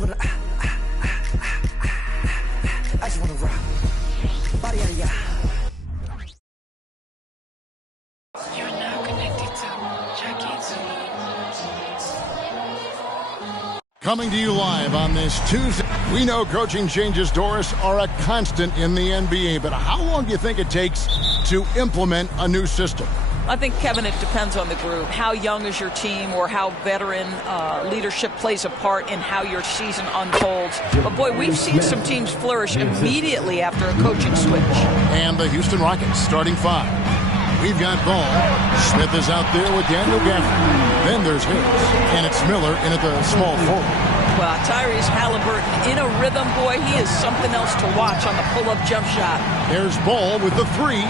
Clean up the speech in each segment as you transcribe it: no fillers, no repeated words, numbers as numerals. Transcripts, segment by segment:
just wanna, I just wanna rock. Body out of ya. You're now connected to Jackie Zoo. Coming to you live on this Tuesday. We know coaching changes, Doris, are a constant in the NBA, but how long do you think it takes to implement a new system? I think, Kevin, it depends on the group. How young is your team, or how veteran leadership plays a part in how your season unfolds. But, boy, we've seen some teams flourish immediately after a coaching switch. And the Houston Rockets starting five. We've got Ball. Smith is out there with Daniel Gafford. Then there's Harris. And it's Miller in at the small forward. Well, Tyrese Halliburton in a rhythm, boy, he is something else to watch on the pull-up jump shot. There's Ball with the three.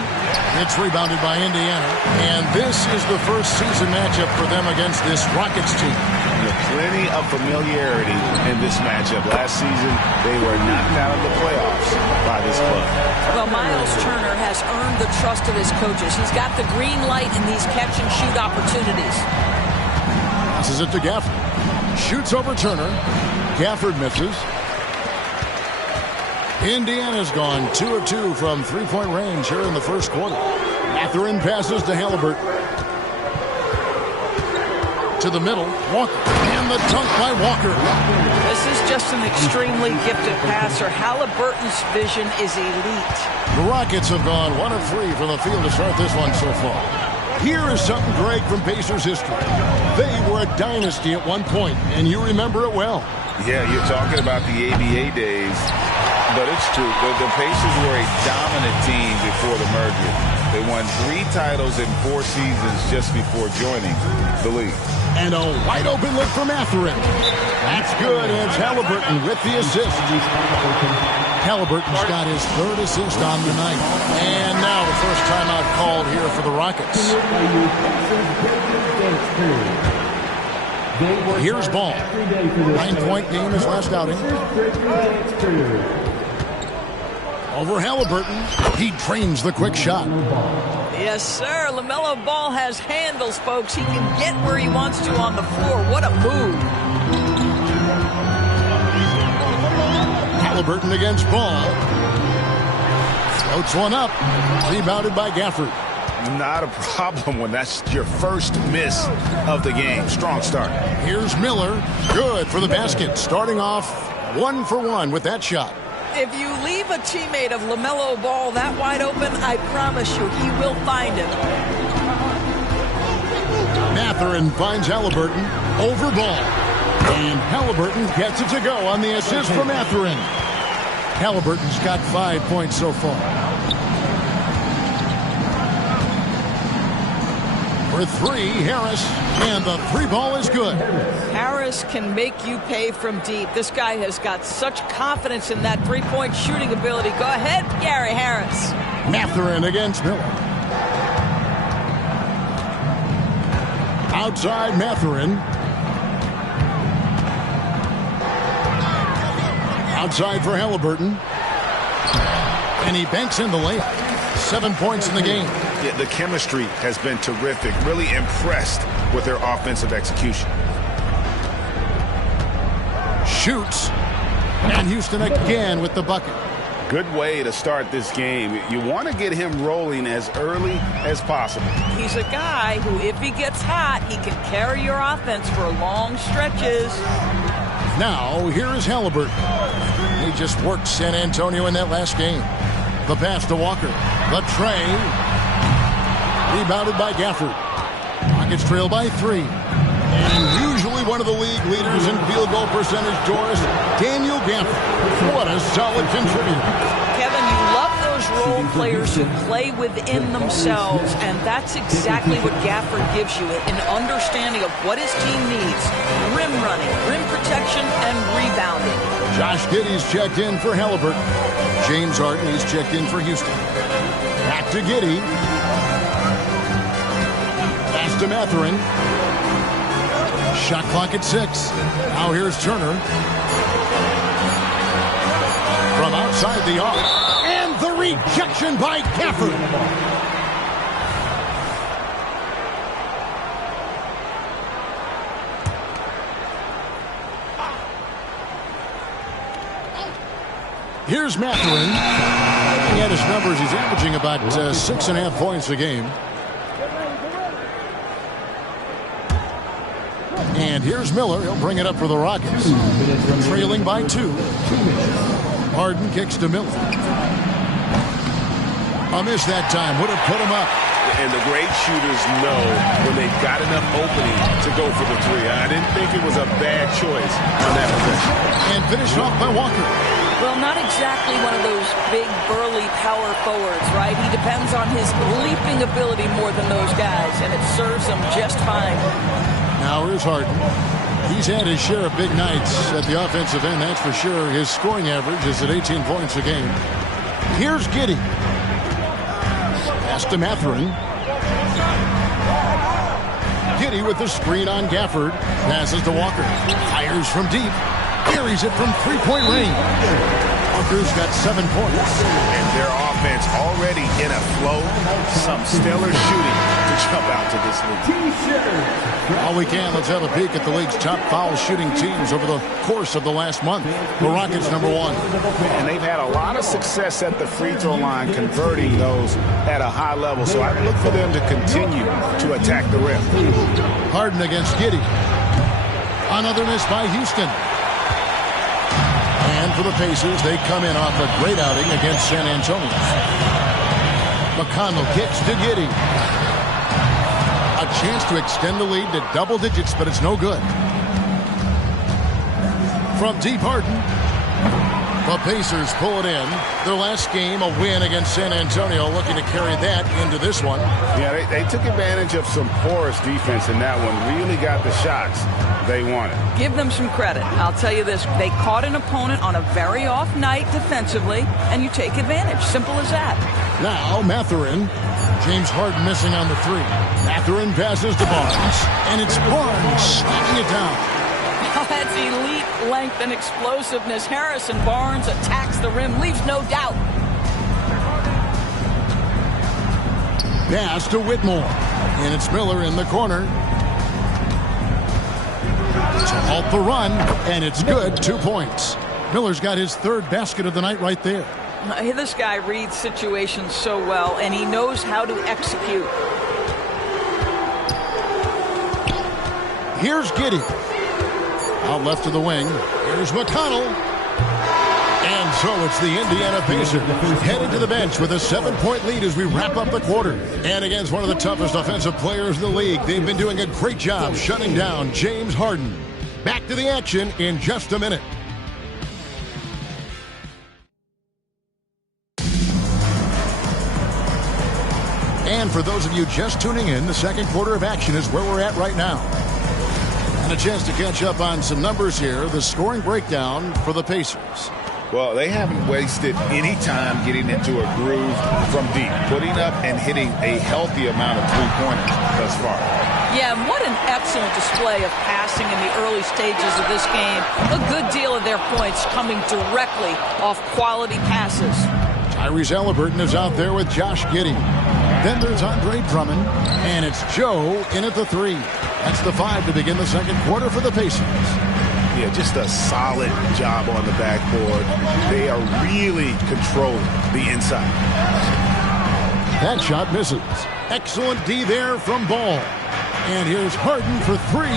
It's rebounded by Indiana. And this is the first season matchup for them against this Rockets team. With plenty of familiarity in this matchup. Last season, they were knocked out of the playoffs by this club. Well, Miles Turner has earned the trust of his coaches. He's got the green light in these catch-and-shoot opportunities. Passes it to Gafford. Shoots over Turner. Gafford misses. Indiana's gone 2 of 2 from three-point range here in the first quarter. Mathurin passes to Halliburton. To the middle, Walker. And the dunk by Walker. This is just an extremely gifted passer. Halliburton's vision is elite. The Rockets have gone 1 of 3 from the field to start this one so far. Here is something great from Pacers history. They were a dynasty at one point, and you remember it well. Yeah, you're talking about the ABA days, but it's true. The Pacers were a dominant team before the merger. They won 3 titles in 4 seasons just before joining the league. And a wide-open look for Mathurin. That's good, and it's Halliburton with the assist. Halliburton's got his 3rd assist on the night. And now the first timeout called here for the Rockets. Here's Ball. 9-point game his last outing. Over Halliburton. He trains the quick shot. Yes, sir. LaMelo Ball has handles, folks. He can get where he wants to on the floor. What a move. Halliburton against Ball. Floats one up. Rebounded by Gafford. Not a problem when that's your first miss of the game. Strong start. Here's Miller. Good for the basket. Starting off 1 for 1 with that shot. If you leave a teammate of LaMelo Ball that wide open, I promise you he will find him. Mathurin finds Halliburton over Ball. And Halliburton gets it to go on the assist from Mathurin. Halliburton's got 5 points so far. For 3, Harris. And the 3 ball is good. Harris can make you pay from deep. This guy has got such confidence in that 3-point shooting ability. Go ahead, Gary Harris. Mathurin against Miller. Outside Mathurin. Outside for Halliburton. And he banks in the layup. 7 points in the game. Yeah, the chemistry has been terrific. Really impressed with their offensive execution. Shoots. And Houston again with the bucket. Good way to start this game. You want to get him rolling as early as possible. He's a guy who, if he gets hot, he can carry your offense for long stretches. Now, here is Halliburton. He just worked San Antonio in that last game. The pass to Walker. The tray. Rebounded by Gafford. Rockets trail by 3. And usually one of the league leaders in field goal percentage, Doris, Daniel Gafford. What a solid contributor. Kevin, you love those role players who play within themselves, and that's exactly what Gafford gives you, an understanding of what his team needs. Rim running, rim protection, and rebounding. Josh Giddey's checked in for Halliburton. James Harden, he's checked in for Houston. Back to Giddey. Pass to Mathurin. Shot clock at 6. Now here's Turner. From outside the arc. And the rejection by Gafford. Here's Mathurin. Looking at his numbers, he's averaging about 6.5 points a game. And here's Miller. He'll bring it up for the Rockets. Trailing by 2. Harden kicks to Miller. A miss that time. Would have put him up. And the great shooters know when they've got enough opening to go for the three. I didn't think it was a bad choice on that possession. And finished off by Walker. Well, not exactly one of those big, burly power forwards, right? He depends on his leaping ability more than those guys, and it serves him just fine. Now here's Harden. He's had his share of big nights at the offensive end, that's for sure. His scoring average is at 18 points a game. Here's Giddey. Pass to Mathurin. Giddey with the screen on Gafford. Passes to Walker. Fires from deep. Carries it from three-point range. Walker's got 7 points. And their offense already in a flow. Some stellar shooting to jump out to this league. All we can, let's have a peek at the league's top foul shooting teams over the course of the last month. The Rockets, #1. And they've had a lot of success at the free throw line, converting those at a high level. So I look for them to continue to attack the rim. Harden against Giddey. Another miss by Houston. And for the Pacers, they come in off a great outing against San Antonio. McConnell kicks to Giddey. A chance to extend the lead to double digits, but it's no good. From deep, Harden. The Pacers pull it in. Their last game, a win against San Antonio, looking to carry that into this one. Yeah, they took advantage of some porous defense in that one. Really got the shots they wanted. Give them some credit. I'll tell you this. They caught an opponent on a very off night defensively, and you take advantage. Simple as that. Now, Mathurin. James Harden missing on the 3. Mathurin passes to Barnes, and it's Barnes knocking it down. Oh, that's elite length and explosiveness. Harrison Barnes attacks the rim, leaves no doubt. Pass to Whitmore, and it's Miller in the corner. To halt the run, and it's good. 2 points. Miller's got his 3rd basket of the night right there. This guy reads situations so well, and he knows how to execute. Here's Giddey. Out left to the wing. Here's McConnell. And so it's the Indiana Pacers headed to the bench with a 7-point lead as we wrap up the quarter. And against one of the toughest offensive players in the league, they've been doing a great job shutting down James Harden. Back to the action in just a minute. And for those of you just tuning in, the second quarter of action is where we're at right now. And a chance to catch up on some numbers here. The scoring breakdown for the Pacers. Well, they haven't wasted any time getting into a groove from deep, putting up and hitting a healthy amount of three-pointers thus far. Yeah, and what an excellent display of passing in the early stages of this game. A good deal of their points coming directly off quality passes. Tyrese Haliburton is out there with Josh Giddey. Then there's Andre Drummond, and it's Joe in at the 3. That's the 5 to begin the second quarter for the Pacers. Yeah, just a solid job on the backboard. They are really controlling the inside. That shot misses. Excellent D there from Ball. And here's Harden for 3.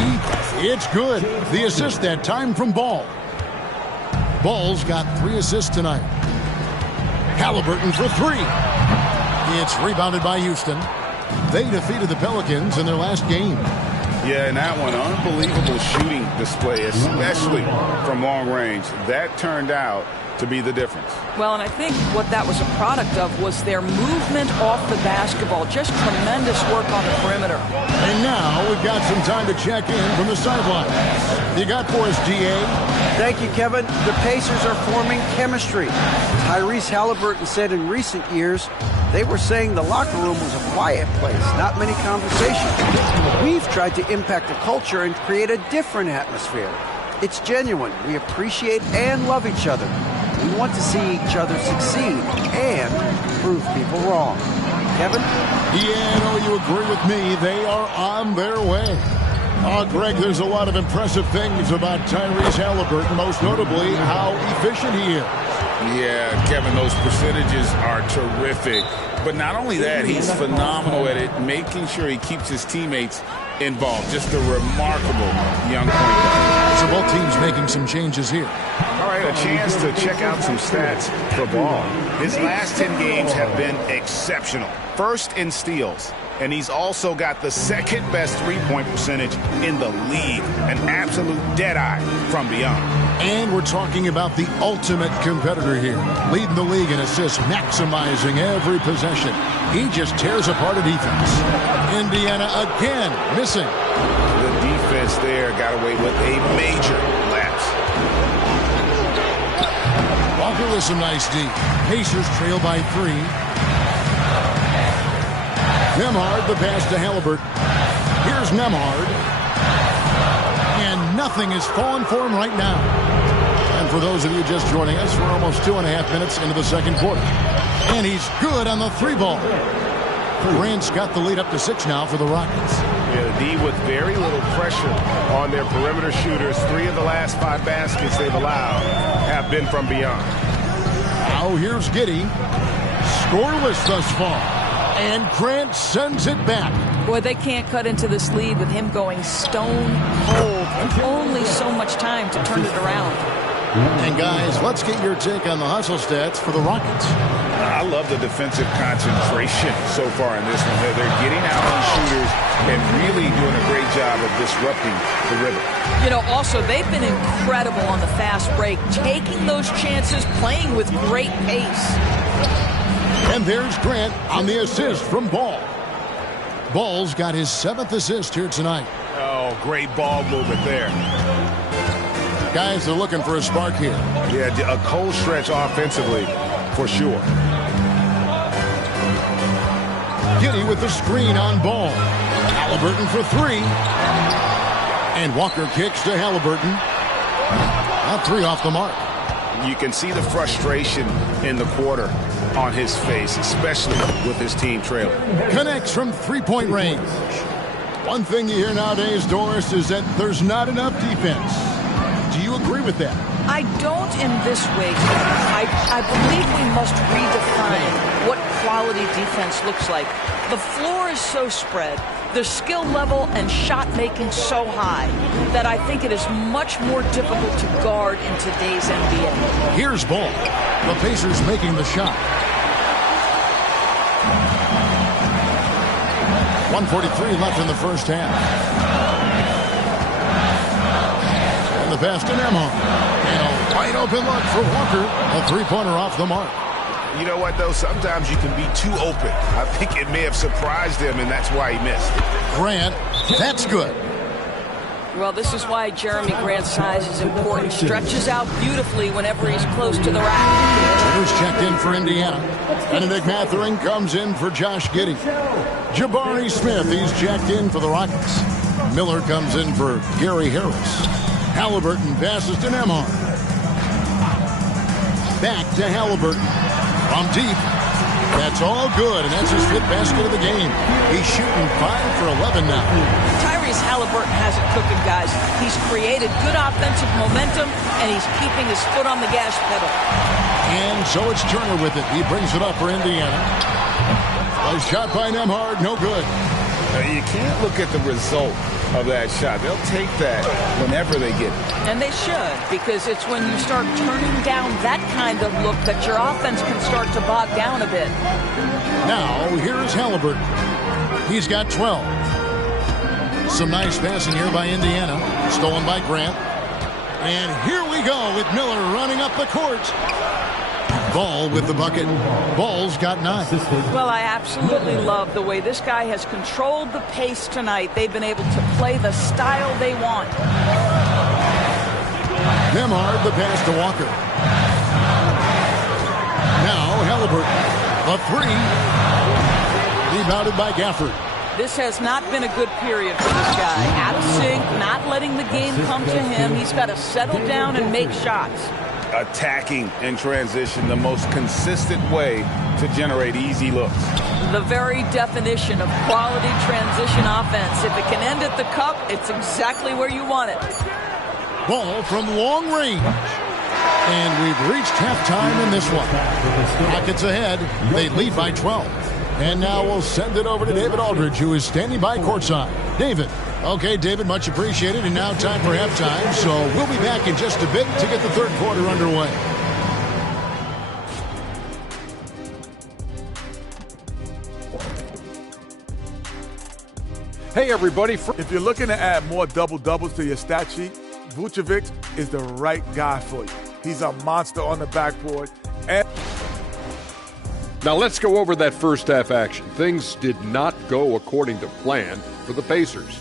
It's good. The assist that time from Ball. Ball's got 3 assists tonight. Haliburton for 3. It's rebounded by Houston. They defeated the Pelicans in their last game. Yeah, and that one, unbelievable shooting display, especially from long range. That turned out to be the difference. Well, and I think what that was a product of was their movement off the basketball. Just tremendous work on the perimeter. And now we've got some time to check in from the sideline. You got for us, DA? Thank you, Kevin. The Pacers are forming chemistry. Tyrese Haliburton said in recent years they were saying the locker room was a quiet place, not many conversations. We've tried to impact the culture and create a different atmosphere. It's genuine. We appreciate and love each other. We want to see each other succeed and prove people wrong. Kevin? Yeah, no, you agree with me. They are on their way. Greg, there's a lot of impressive things about Tyrese Haliburton, most notably how efficient he is. Yeah, Kevin, those percentages are terrific. But not only that, he's phenomenal at it, making sure he keeps his teammates involved. Just a remarkable young point guard. So both teams making some changes here. All right, a chance to check out some stats for Ball. His last 10 games have been exceptional. First in steals. And he's also got the second best three-point percentage in the league. An absolute deadeye from beyond. And we're talking about the ultimate competitor here. Leading the league in assists, maximizing every possession. He just tears apart a defense. Indiana again missing. The defense there got away with a major lapse. Walker with some nice D. Pacers trail by 3. Nembhard, the pass to Halliburton. Here's Nembhard. And nothing is falling for him right now. And for those of you just joining us, we're almost 2.5 minutes into the second quarter. And he's good on the 3-ball. Grant's got the lead up to 6 now for the Rockets. Yeah, the D with very little pressure on their perimeter shooters. 3 of the last 5 baskets they've allowed have been from beyond. Now here's Giddey. Scoreless thus far. And Grant sends it back. Boy, they can't cut into this lead with him going stone cold. And only so much time to turn it around. And guys, let's get your take on the hustle stats for the Rockets. I love the defensive concentration so far in this one. They're getting out on shooters and really doing a great job of disrupting the rhythm. You know, also, they've been incredible on the fast break, taking those chances, playing with great pace. And there's Grant on the assist from Ball. Ball's got his 7th assist here tonight. Oh, great ball movement there. Guys are looking for a spark here. Yeah, a cold stretch offensively, for sure. Giddey with the screen on Ball. Halliburton for 3. And Walker kicks to Halliburton. Not 3 off the mark. You can see the frustration in the quarter on his face, especially with his team trailing. Connects from 3-point range. One thing you hear nowadays, Doris, is that there's not enough defense. Do you agree with that? I don't in this way. I believe we must redefine what quality defense looks like. The floor is so spread, the skill level and shot making so high that I think it is much more difficult to guard in today's NBA. Here's Ball. The Pacers making the shot. 1:43 left in the first half. And the pass to Nembhard. And a wide open look for Walker. A 3-pointer off the mark. You know what, though? Sometimes you can be too open. I think it may have surprised him, and that's why he missed. Grant, that's good. Well, this is why Jeremy Grant's size is important. Stretches out beautifully whenever he's close to the rack. Who's checked in for Indiana. Benedict Mathurin comes in for Josh Giddey. Jabari Smith, he's checked in for the Rockets. Miller comes in for Gary Harris. Halliburton passes to Nembhard. Back to Halliburton. From deep. That's all good, and that's his 5th basket of the game. He's shooting 5 for 11 now. Tyrese Halliburton has it cooking, guys. He's created good offensive momentum, and he's keeping his foot on the gas pedal. And so it's Turner with it. He brings it up for Indiana. A shot by Nembhard, no good. You can't look at the result of that shot. They'll take that whenever they get it. And they should, because it's when you start turning down that kind of look that your offense can start to bog down a bit. Now, here's Halliburton. He's got 12. Some nice passing here by Indiana. Stolen by Grant. And here we go with Miller running up the court. Ball with the bucket. Ball's got 9. Well, I absolutely love the way this guy has controlled the pace tonight. They've been able to play the style they want. Nembhard, the pass to Walker. Now Halliburton. A 3. Rebounded by Gafford. This has not been a good period for this guy. Out of sync, not letting the game come to him. He's got to settle down and make shots. Attacking in transition, the most consistent way to generate easy looks. The very definition of quality transition offense. If it can end at the cup, it's exactly where you want it. Ball from long range. And we've reached halftime in this one. Rockets ahead. They lead by 12. And now we'll send it over to David Aldridge, who is standing by courtside. David. Okay, David, much appreciated. And now time for halftime. So we'll be back in just a bit to get the third quarter underway. Hey, everybody. If you're looking to add more double-doubles to your stat sheet, Vucevic is the right guy for you. He's a monster on the backboard. And now let's go over that first half action. Things did not go according to plan for the Pacers.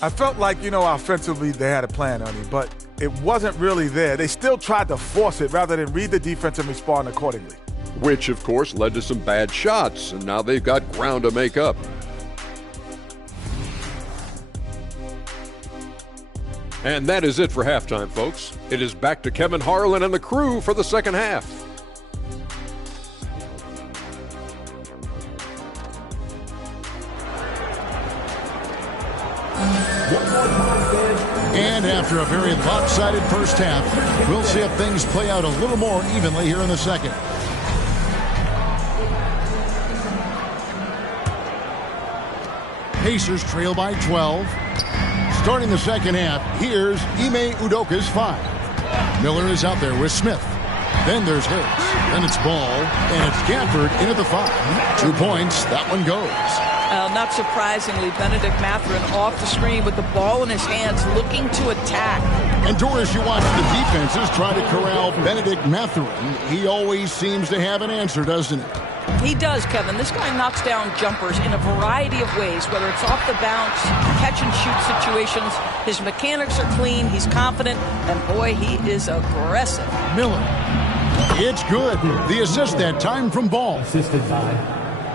I felt like, offensively they had a plan, Ernie, but it wasn't really there. They still tried to force it rather than read the defense and respond accordingly. Which, of course, led to some bad shots, and now they've got ground to make up. And that is it for halftime, folks. It is back to Kevin Harlan and the crew for the second half. And after a very lopsided first half, we'll see if things play out a little more evenly here in the second. Pacers trail by 12. Starting the second half, here's Ime Udoka's 5. Miller is out there with Smith. Then there's Harris. Then it's Ball, and it's Gafford into the 5. 2 points, that one goes. Not surprisingly, Benedict Mathurin off the screen with the ball in his hands, looking to attack. And Doris, you watch the defenses try to corral Benedict Mathurin. He always seems to have an answer, doesn't he? He does, Kevin. This guy knocks down jumpers in a variety of ways, whether it's off the bounce, catch-and-shoot situations. His mechanics are clean, he's confident, and boy, he is aggressive. Miller. It's good. The assist that time from Ball. Assisted by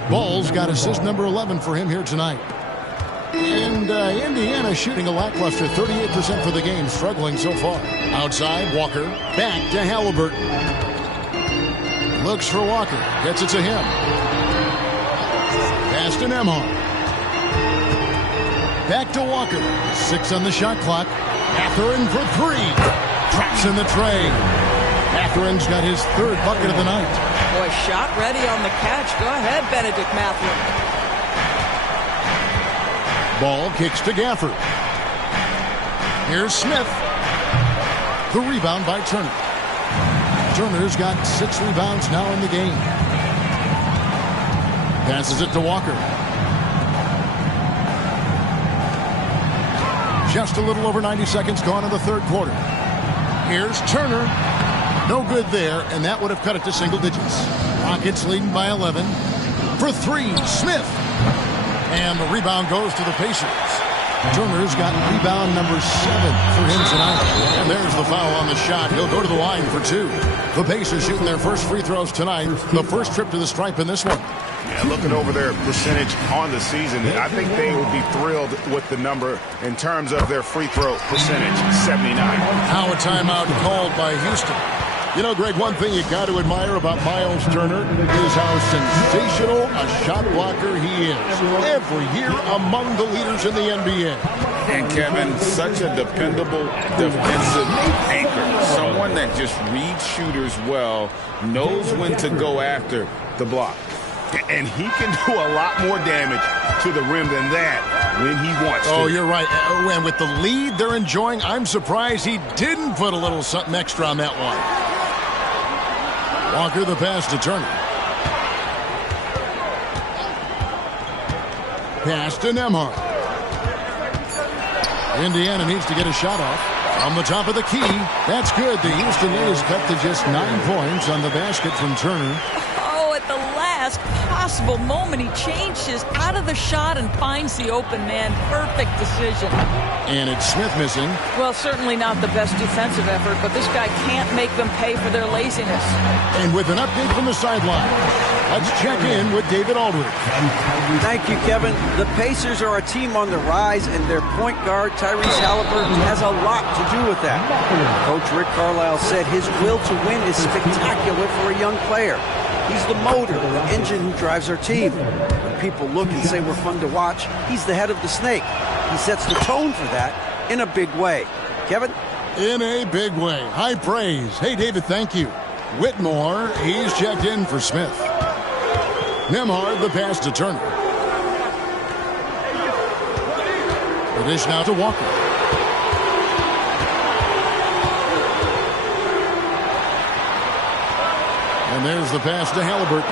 Ball's got assist number 11 for him here tonight. And Indiana shooting a lackluster 38% for the game, struggling so far. Outside, Walker. Back to Halliburton. Looks for Walker. Gets it to him. Pass to Nembhard. Back to Walker. 6 on the shot clock. Mathurin for 3. Traps in the tray. Mathurin's got his 3rd bucket of the night. Boy, shot ready on the catch. Go ahead, Benedict Mathurin. Ball kicks to Gafford. Here's Smith. The rebound by Turner. Turner's got 6 rebounds now in the game. Passes it to Walker. Just a little over 90 seconds gone in the third quarter. Here's Turner. No good there, and that would have cut it to single digits. Rockets leading by 11. For 3, Smith. And the rebound goes to the Pacers. Turner's got rebound number 7 for him tonight. And there's the foul on the shot. He'll go to the line for 2. The Pacers shooting their first free throws tonight. The first trip to the stripe in this one. Yeah, looking over their percentage on the season, I think they would be thrilled with the number in terms of their free throw percentage, 79. Now a timeout called by Houston. You know, Greg, one thing you got to admire about Miles Turner is how sensational a shot blocker he is. Every year among the leaders in the NBA. And Kevin, such a dependable defensive anchor. Someone that just reads shooters well, knows when to go after the block. And he can do a lot more damage to the rim than that when he wants to. Oh, you're right. And with the lead they're enjoying, I'm surprised he didn't put a little something extra on that one. Walker the pass to Turner. Pass to Nembhard. Indiana needs to get a shot off. From the top of the key. That's good. The Houston lead is cut to just 9 points on the basket from Turner. Oh, at the last possible moment, he changes out of the shot and finds the open man. Perfect decision. And it's Smith missing. Well, certainly not the best defensive effort, but this guy can't make them pay for their laziness. And with an update from the sideline, let's check in with David Aldridge. Thank you, Kevin. The Pacers are a team on the rise, and their point guard, Tyrese Halliburton, has a lot to do with that. Coach Rick Carlisle said his will to win is spectacular for a young player. He's the motor, the engine who drives our team. When people look and say we're fun to watch, he's the head of the snake. He sets the tone for that in a big way. Kevin? in a big way. High praise. Hey, David, thank you. Whitmore, he's checked in for Smith. Nembhard, the pass to Turner. The dish now to Walker. And there's the pass to Halliburton.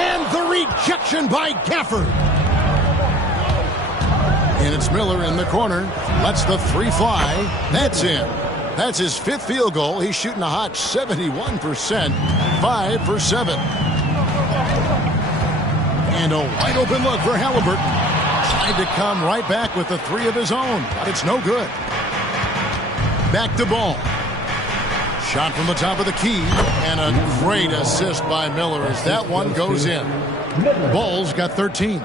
And the rejection by Gafford. And it's Miller in the corner. Lets the three fly. That's in. That's his 5th field goal. He's shooting a hot 71%. 5 for 7. And a wide open look for Halliburton. Tried to come right back with the 3 of his own, but it's no good. Back to Ball. Shot from the top of the key, and a great assist by Miller as that one goes in. Ball's got 13.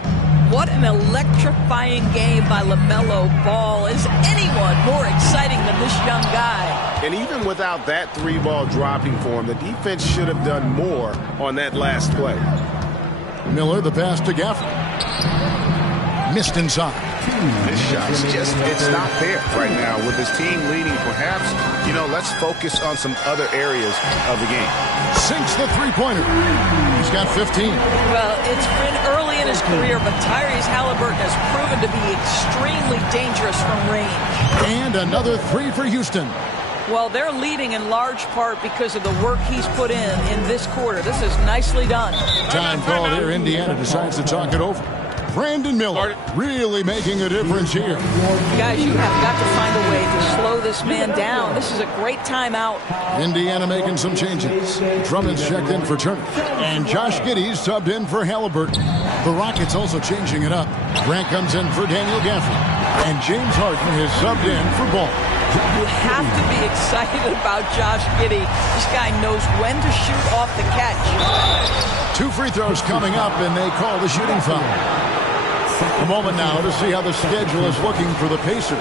What an electrifying game by LaMelo Ball. Is anyone more exciting than this young guy? And even without that 3-ball dropping for him, the defense should have done more on that last play. Miller, the pass to Gafford. Missed inside. This shot's it's not there right now. With his team leading, perhaps, let's focus on some other areas of the game. Sinks the three-pointer. He's got 15. Well, it's been early in his career, but Tyrese Halliburton has proven to be extremely dangerous from range. And another 3 for Houston. Well, they're leading in large part because of the work he's put in this quarter. This is nicely done. Time called here. Indiana decides to talk it over. Brandon Miller really making a difference here. Guys, you have got to find a way to slow this man down. This is a great timeout. Indiana making some changes. Drummond's checked in for Turner. And Josh Giddey's subbed in for Halliburton. The Rockets also changing it up. Grant comes in for Daniel Gafford. And James Harden is subbed in for Ball. You have to be excited about Josh Giddey. This guy knows when to shoot off the catch. 2 free throws coming up, and they call the shooting foul. A moment now to see how the schedule is looking for the Pacers.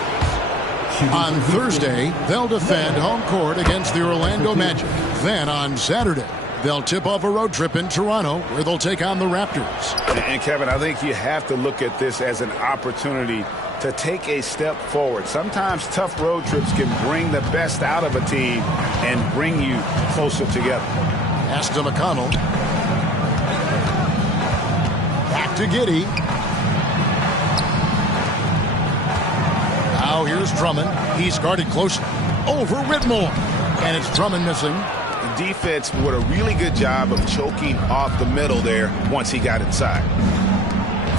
On Thursday, they'll defend home court against the Orlando Magic. Then on Saturday, they'll tip off a road trip in Toronto where they'll take on the Raptors. And Kevin, I think you have to look at this as an opportunity to take a step forward. Sometimes tough road trips can bring the best out of a team and bring you closer together. Pass to McConnell. Back to Giddey. Now here's Drummond. He's guarded closely. Over Whitmore. And it's Drummond missing. The defense did a really good job of choking off the middle there once he got inside.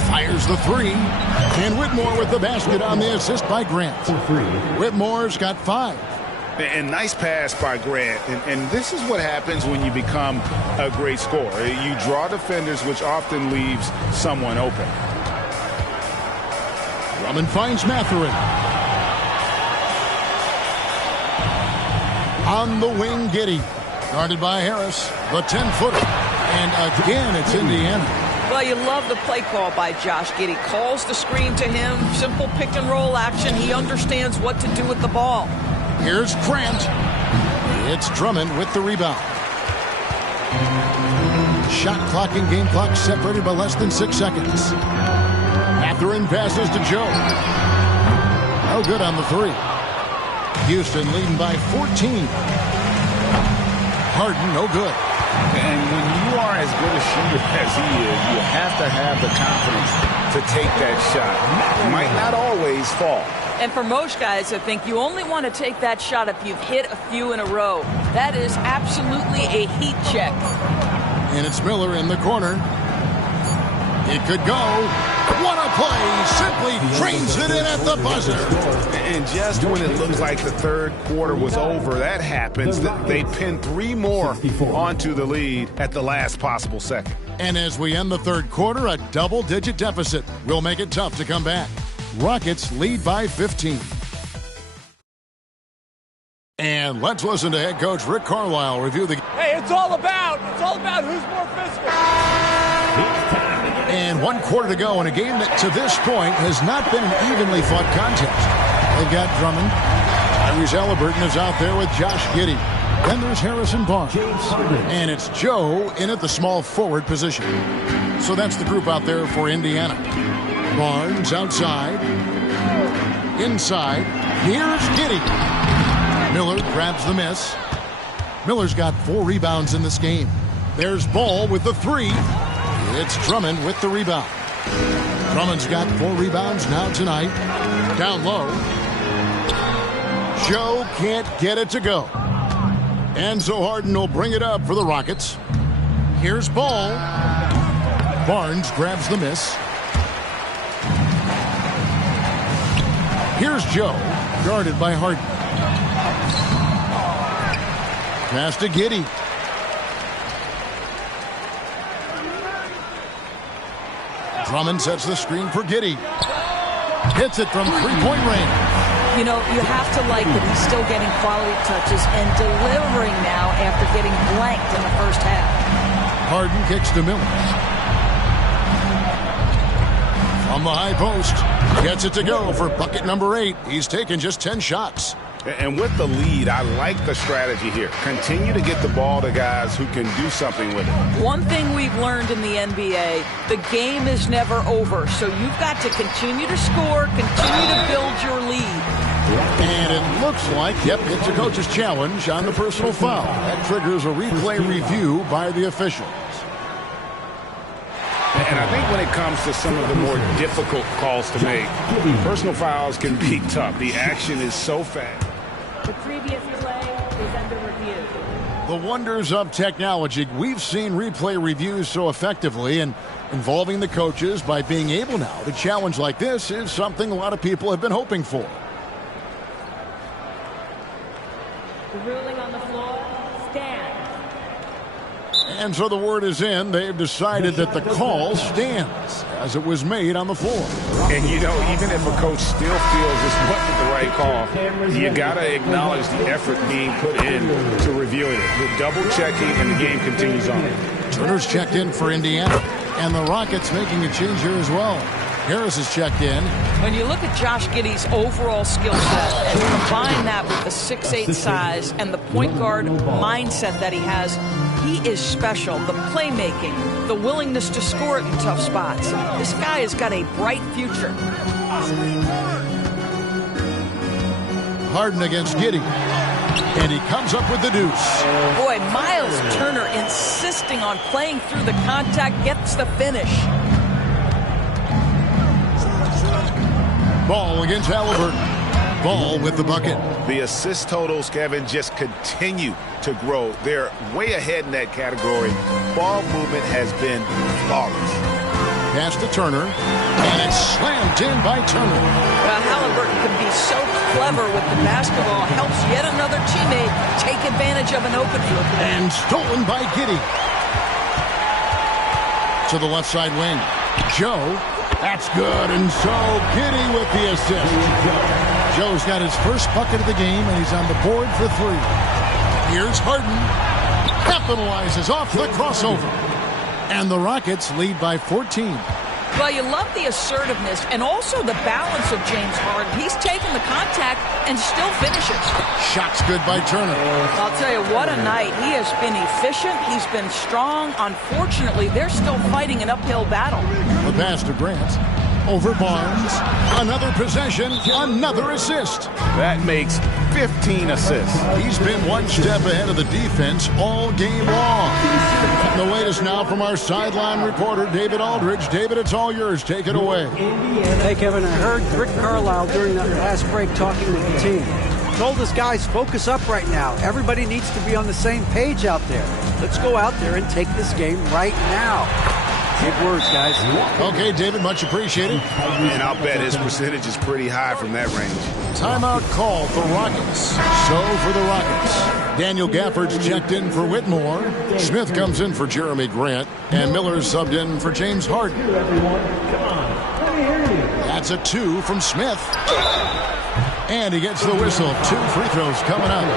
Fires the 3. And Whitmore with the basket on the assist by Grant. Whitmore's got 5. And nice pass by Grant. And this is what happens when you become a great scorer. You draw defenders, which often leaves someone open. Drummond finds Mathurin. On the wing, Giddey. Guarded by Harris. The 10-footer. And again, it's Indiana. Well, you love the play call by Josh Giddey. Calls the screen to him. Simple pick-and-roll action. He understands what to do with the ball. Here's Grant. It's Drummond with the rebound. Shot clock and game clock separated by less than 6 seconds. Mathurin passes to Joe. No good on the 3. Houston leading by 14. Harden, no good. And when you are as good a shooter as he is, you have to have the confidence to take that shot. It might not always fall. And for most guys, I think you only want to take that shot if you've hit a few in a row. That is absolutely a heat check. And it's Miller in the corner. It could go. What a play. Simply drains it in at the buzzer. And just when it looks like the third quarter was over, that happens. They pin 3 more onto the lead at the last possible second. And as we end the third quarter, a double-digit deficit will make it tough to come back. Rockets lead by 15. And let's listen to head coach Rick Carlisle review the game. Hey, it's all about who's more physical. And 1 quarter to go in a game that to this point has not been an evenly fought contest. They've got Drummond. Tyrese Halliburton is out there with Josh Giddey. Then there's Harrison Barnes. And it's Joe in at the small forward position. So that's the group out there for Indiana. Barnes outside. Inside. Here's Giddey. Miller grabs the miss. Miller's got 4 rebounds in this game. There's Ball with the 3. It's Drummond with the rebound. Drummond's got 4 rebounds now tonight. Down low. Joe can't get it to go. And so Harden will bring it up for the Rockets. Here's Ball. Barnes grabs the miss. Here's Joe, guarded by Harden. Pass to Giddey. Drummond sets the screen for Giddey. Hits it from three-point range. You know, you have to like that he's still getting quality touches and delivering now after getting blanked in the first half. Harden kicks to Miller. From the high post. Gets it to go for bucket number 8. He's taken just 10 shots. And with the lead, I like the strategy here. Continue to get the ball to guys who can do something with it. One thing we've learned in the NBA, the game is never over. So you've got to continue to score, continue to build your lead. And it looks like, yep, it's a coach's challenge on the personal foul. That triggers a replay review by the officials. And I think when it comes to some of the more difficult calls to make, personal fouls can be tough. The action is so fast. The previous play is under review. The wonders of technology. We've seen replay reviews so effectively, and involving the coaches by being able now to challenge like this is something a lot of people have been hoping for. The ruling on the floor stands. And so the word is in. They've decided that the call stands as it was made on the floor. And, you know, even if a coach still feels this wasn't the right call, you got to acknowledge the effort being put in to reviewing it. With double-checking, and the game continues on. Turner's checked in for Indiana. And the Rockets making a change here as well. Harris is checked in. When you look at Josh Giddey's overall skill set and combine that with the 6'8" size and the point guard mindset that he has, he is special. The playmaking, the willingness to score in tough spots. This guy has got a bright future. Harden against Giddey. And he comes up with the deuce. Boy, Miles Turner insisting on playing through the contact, gets the finish. Ball against Halliburton. Ball with the bucket. The assist totals, Kevin, just continue to grow. They're way ahead in that category. Ball movement has been flawless. Pass to Turner. And it's slammed in by Turner. Well, Halliburton can be so clever with the basketball. Helps yet another teammate take advantage of an opening. And stolen by Giddey. To the left side wing. Joe. That's good. And so Giddey with the assist. Joe's got his first bucket of the game, and he's on the board for 3. Here's Harden. Capitalizes off the crossover. And the Rockets lead by 14. Well, you love the assertiveness and also the balance of James Harden. He's taken the contact and still finishes. Shots good by Turner. I'll tell you, what a night. He has been efficient. He's been strong. Unfortunately, they're still fighting an uphill battle. The pass to Grant. Over Barnes. Another possession. Another assist. That makes 15 assists. He's been one step ahead of the defense all game long. The latest now from our sideline reporter, David Aldridge. David, it's all yours. Take it away. Hey, Kevin, I heard Rick Carlisle during that last break talking with the team. Told us guys, focus up right now. Everybody needs to be on the same page out there. Let's go out there and take this game right now. Big words, guys. Okay, David, much appreciated. And I'll bet his percentage is pretty high from that range. Timeout call for Rockets. So for the Rockets, Daniel Gafford's checked in for Whitmore. Smith comes in for Jeremy Grant. And Miller's subbed in for James Harden. That's a 2 from Smith. And he gets the whistle. 2 free throws coming up.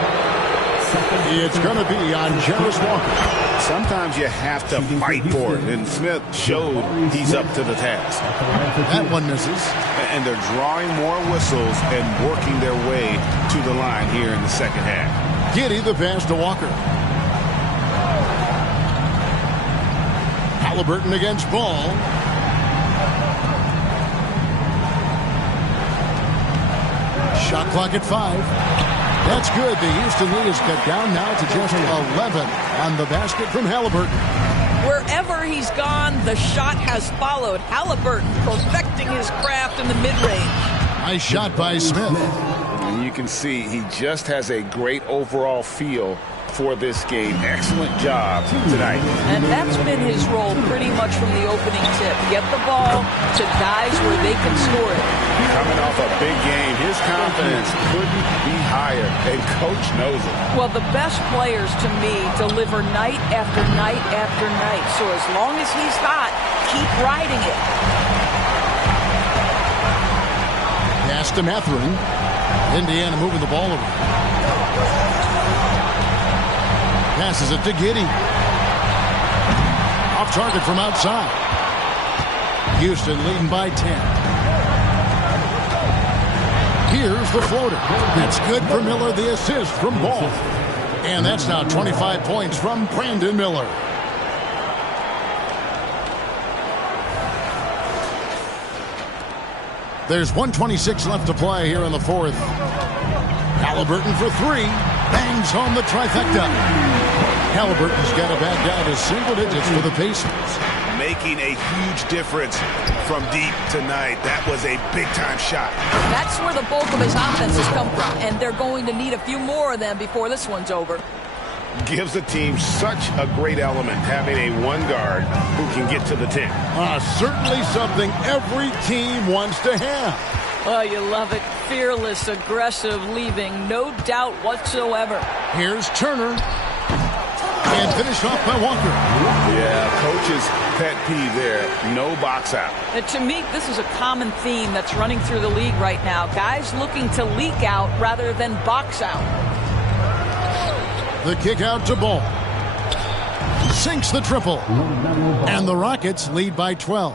It's going to be on Jarris Walker. Sometimes you have to fight for it, and Smith showed he's up to the task. That one misses. And they're drawing more whistles and working their way to the line here in the second half. Giddey the pass to Walker. Halliburton against Ball. Shot clock at 5. That's good. The Houston lead is cut down now to just 11 on the basket from Halliburton. Wherever he's gone, the shot has followed. Halliburton perfecting his craft in the mid-range. Nice shot by Smith. And you can see he just has a great overall feel for this game. Excellent job tonight. And that's been his role pretty much from the opening tip. Get the ball to guys where they can score it. Coming off a big game, his confidence couldn't be higher, and Coach knows it. Well, the best players to me deliver night after night after night. So as long as he's hot, keep riding it. Pass to Mathurin. Indiana moving the ball around. Passes it to Giddey. Off target from outside. Houston leading by 10. Here's the floater. That's good for Miller, the assist from Ball. And that's now 25 points from Brandon Miller. There's 1:26 left to play here in the fourth. Halliburton for three. Bangs home the trifecta. Halliburton's got to back down to single digits for the Pacers. Making a huge difference from deep tonight. That was a big-time shot. That's where the bulk of his offenses come from, and they're going to need a few more of them before this one's over. Gives the team such a great element, having a one guard who can get to the 10. Certainly something every team wants to have. Oh, you love it. Fearless, aggressive, leaving no doubt whatsoever. Here's Turner. And finished off by Walker. Yeah, coach's pet peeve there. No box out. And to me, this is a common theme that's running through the league right now. Guys looking to leak out rather than box out. The kick out to Ball. Sinks the triple. And the Rockets lead by 12.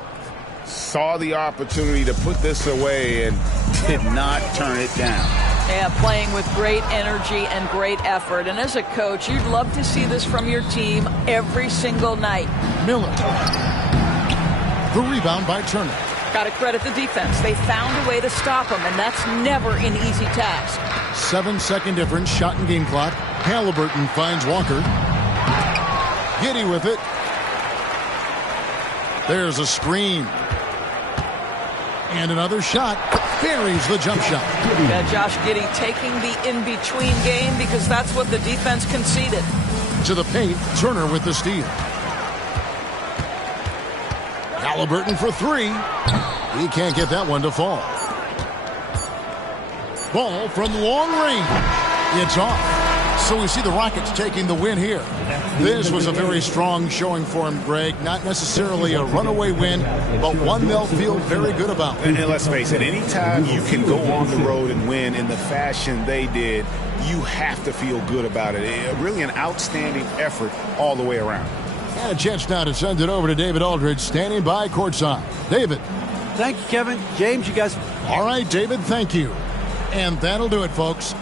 Saw the opportunity to put this away and did not turn it down. Yeah, playing with great energy and great effort. And as a coach, you'd love to see this from your team every single night. Miller. The rebound by Turner. Got to credit the defense. They found a way to stop him, and that's never an easy task. 7-second difference, shot and game clock. Halliburton finds Walker. Giddey with it. There's a screen. And another shot. Buries the jump shot. Yeah, Josh Giddey taking the in-between game because that's what the defense conceded. To the paint, Turner with the steal. Halliburton for three. He can't get that one to fall. Ball from long range. It's off. So we see the Rockets taking the win here. This was a very strong showing for him, Greg. Not necessarily a runaway win, but one they'll feel very good about. And let's face it, anytime you can go on the road and win in the fashion they did, you have to feel good about it. Really an outstanding effort all the way around. And a chance now to send it over to David Aldridge, standing by courtside. David. Thank you, Kevin. James, you guys. All right, David, thank you. And that'll do it, folks.